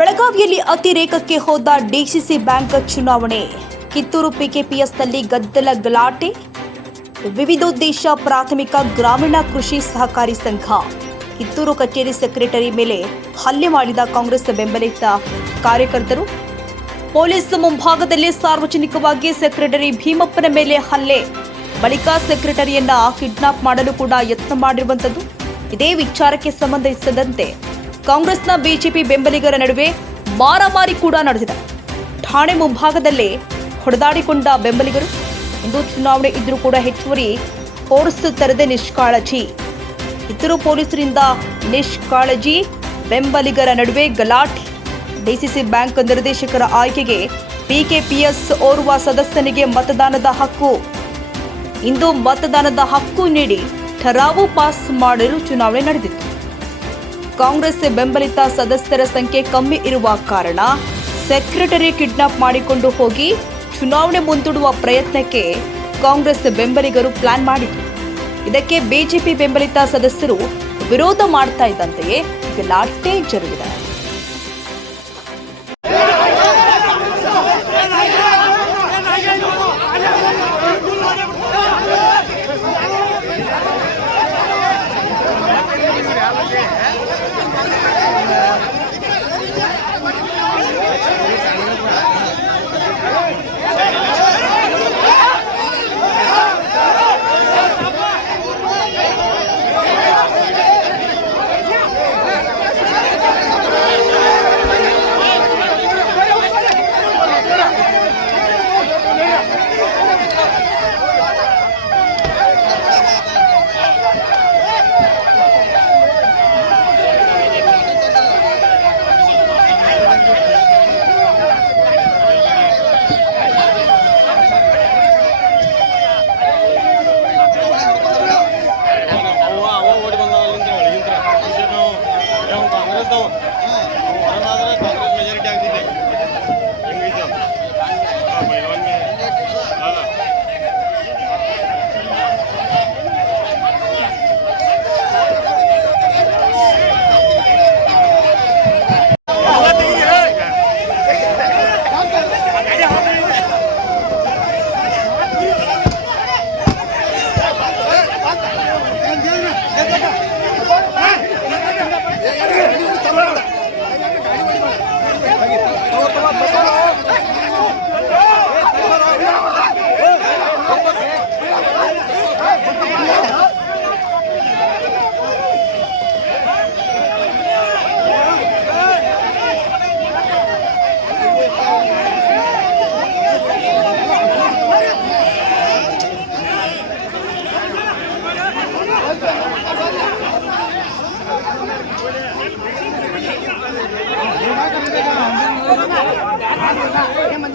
ಬೆಳಗಾವಿಯಲ್ಲಿ ಅತಿರೇಕಕ್ಕೆ ಹೋದ DCC bank ಚುನಾವಣೆ. ಕಿತ್ತೂರು ಪಿಕೆಪಿಎಸ್ನಲ್ಲಿ ಗದ್ದಲ ಗಲಾಟೆ. ವಿವಿಧೋದ್ದೇಶ, ಪ್ರಾಥಮಿಕ, ಗ್ರಾಮೀಣ ಕೃಷಿ ಸಹಕಾರಿ ಸಂಘ. ಕಿತ್ತೂರು ಕಚೇರಿ ಸೆಕ್ರೆಟರಿ ಮೇಲೆ ಹಲ್ಲೆ ಮಾಡಿದ ಕಾಂಗ್ರೆಸ್ ಬೆಂಬಲಿತ ಕಾರ್ಯಕರ್ತರು. ಪೊಲೀಸ್ ಮುಂಭಾಗದಲ್ಲಿ ಸಾರ್ವಜನಿಕವಾಗಿ ಸೆಕ್ರೆಟರಿ ಭೀಮಪ್ಪನ ಮೇಲೆ ಹಲ್ಲೆ. ಬಳಿಕ ಸೆಕ್ರೆಟರಿಯನ್ನ ಕಿಡ್ನಾಪ್ ಮಾಡಲು ಕೂಡ ಯತ್ನ ಮಾಡಿರುವಂತದ್ದು ಇದೇ ವಿಚಾರಕ್ಕೆ ಸಂಬಂಧಿಸಿದಂತೆ ಕಾಂಗ್ರೆಸ್ನ ಬಿಜೆಪಿ ಬೆಂಬಲಿಗರ ನಡುವೆ ಮಾರಾಮಾರಿ ಕೂಡ ನಡೆದಿದೆ. ಠಾಣೆ ಮುಂಭಾಗದಲ್ಲೇ ಹೊಡೆದಾಡಿಕೊಂಡ ಬೆಂಬಲಿಗರು, ಇಂದು ಚುನಾವಣೆ ಇದ್ರೂ ಕೂಡ ಹೆಚ್ಚುವರಿ ಫೋರ್ಸ್ ತರದೆ ನಿಷ್ಕಾಳಜಿ. ಇತರು ಪೊಲೀಸರಿಂದ ನಿಷ್ಕಾಳಜಿ, ಬೆಂಬಲಿಗರ ನಡುವೆ ಗಲಾಟೆ. ಡಿಸಿಸಿ ಬ್ಯಾಂಕ್ ನಿರ್ದೇಶಕರ ಆಯ್ಕೆಗೆ ಬಿಕೆಪಿಎಸ್ ಓರ್ವ ಸದಸ್ಯನಿಗೆ ಮತದಾನದ ಹಕ್ಕು. ಇಂದು ಮತದಾನದ ಹಕ್ಕು ನೀಡಿ ಠರಾವು ಪಾಸ್ ಮಾಡಲು ಚುನಾವಣೆ ನಡೆದಿತ್ತು. ಕಾಂಗ್ರೆಸ್ ಬೆಂಬಲಿತ ಸದಸ್ಯರ ಸಂಖ್ಯೆ ಕಮ್ಮಿ ಇರುವ ಕಾರಣ ಸೆಕ್ರೆಟರಿ ಕಿಡ್ನಾಪ್ ಮಾಡಿಕೊಂಡು ಹೋಗಿ ಚುನಾವಣೆ ಮುಂದೂಡುವ ಪ್ರಯತ್ನಕ್ಕೆ ಕಾಂಗ್ರೆಸ್ ಬೆಂಬಲಿಗರು ಪ್ಲಾನ್ ಮಾಡಿದ್ರು. ಇದಕ್ಕೆ ಬಿಜೆಪಿ ಬೆಂಬಲಿತ ಸದಸ್ಯರು ವಿರೋಧ ಮಾಡ್ತಾ ಇದ್ದಂತೆಯೇ ಗಲಾಟೆ ಜರುಗಿದೆ. ¡Ah!